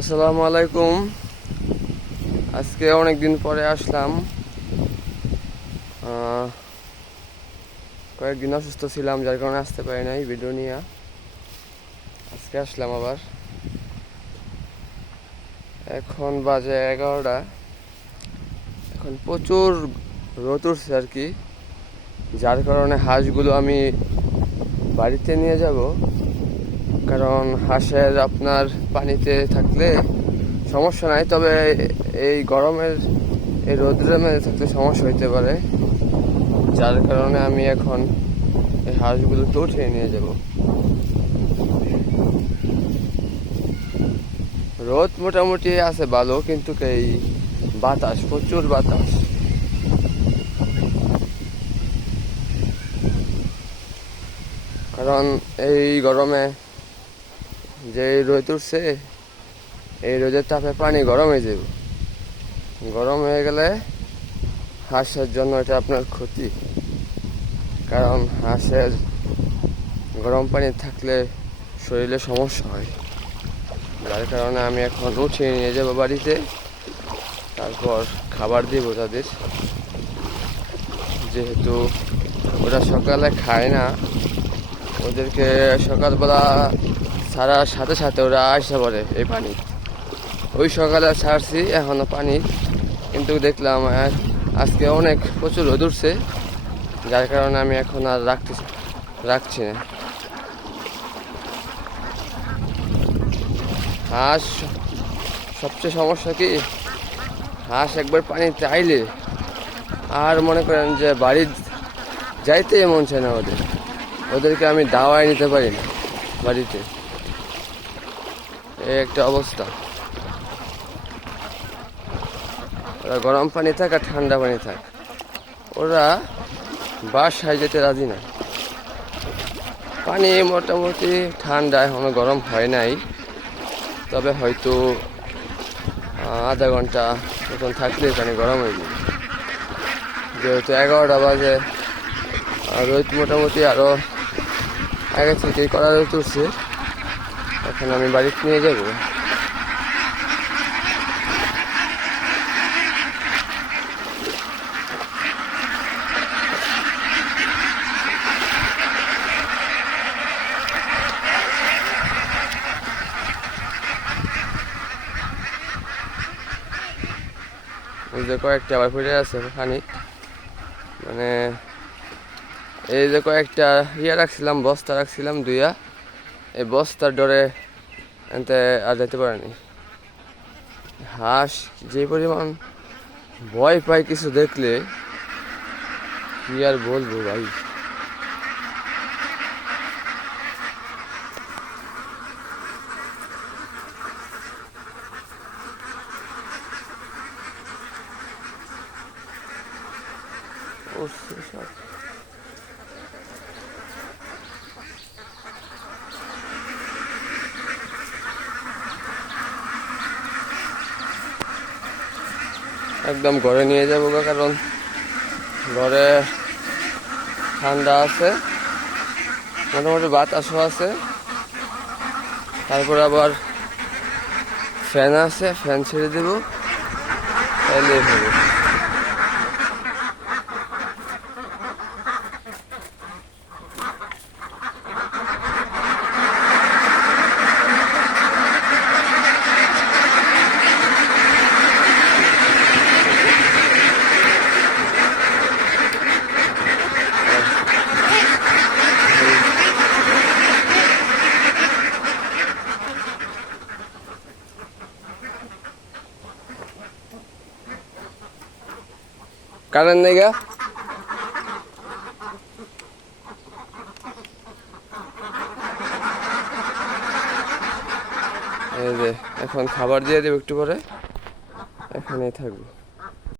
আসসালামু আলাইকুম। আজকে অনেক দিন পরে আসলাম। কয়েকদিন অসুস্থ ছিলাম, যার কারণে আসতে পারি নাই ভিডিও নিয়ে। আজকে আসলাম আবার। এখন বাজে 11টা। এখন প্রচুর রোদ উঠছে আর কি, যার কারণে হাঁসগুলো আমি বাড়িতে নিয়ে যাব। কারণ হাঁসের আপনার পানিতে থাকলে সমস্যা নাই, তবে এই গরমের এই রোদ্রের মধ্যে থাকলে সমস্যা হইতে পারে। যার কারণে আমি এখন এই হাঁসগুলোকে উঠিয়ে নিয়ে যাব। রোদ মোটামুটি আছে ভালো, কিন্তু এই বাতাস, প্রচুর বাতাস। কারণ এই গরমে যে রোদ উঠছে, এই রোদের তাপে পানি গরম হয়ে যাবে। গরম হয়ে গেলে হাঁসের জন্য এটা আপনার ক্ষতি। কারণ হাঁসের গরম পানি থাকলে শরীরে সমস্যা হয়। যার কারণে আমি এখন উঠিয়ে নিয়ে যাবো বাড়িতে, তারপর খাবার দিব তাদের। যেহেতু ওরা সকালে খায় না, ওদেরকে সকালবেলা ছাড়ার সাথে সাথে ওরা আসতে পারে এই পানি। ওই সকালে ছাড়ছি এখনো পানি, কিন্তু দেখলাম আজকে অনেক প্রচুর রোদ উঠছে, যার কারণে আমি এখন আর রাখছি না। হাঁস সবচেয়ে সমস্যা কি, হাঁস একবার পানিতে আইলে আর মনে করেন যে বাড়ি যাইতে মন চায় না ওদেরকে আমি দাওয়ায় নিতে পারি না বাড়িতে। এই একটা অবস্থা। ওরা গরম পানি থাক আর ঠান্ডা পানি থাক, ওরা বাসায় যেতে রাজি না। পানি মোটামুটি ঠান্ডা, এখনো গরম হয় নাই, তবে হয়তো আধা ঘন্টা মতন থাকলে পানি গরম হয়ে যাবে। যেহেতু 11টা বাজে, রোদ মোটামুটি আরও আগে থেকেই কড়া রোদ উঠছে। এখন আমি বাড়িতে নিয়ে যাব। এই যে কয়েকটা আবার পড়ে আছে পানি, মানে এই যে কয়েকটা রাখছিলাম, বস্তা রাখছিলাম দুইয়া, এই বস্তার ডরে এনতে আর যেতে পারেনি। হাঁস যে পরিমাণ ভয় পায় কিছু দেখলে, কি আর বলবো ভাই। একদম ঘরে নিয়ে যাবো, কারণ ঘরে ঠান্ডা আছে, মোটামুটি বাতাসও আছে, তারপর আবার ফ্যান আছে, ফ্যান ছেড়ে দেবো, তাহলে হবে। কারেন্ট নেই গা। এই যে এখন খাবার দিয়ে দেবো একটু পরে, এখানেই থাকবো।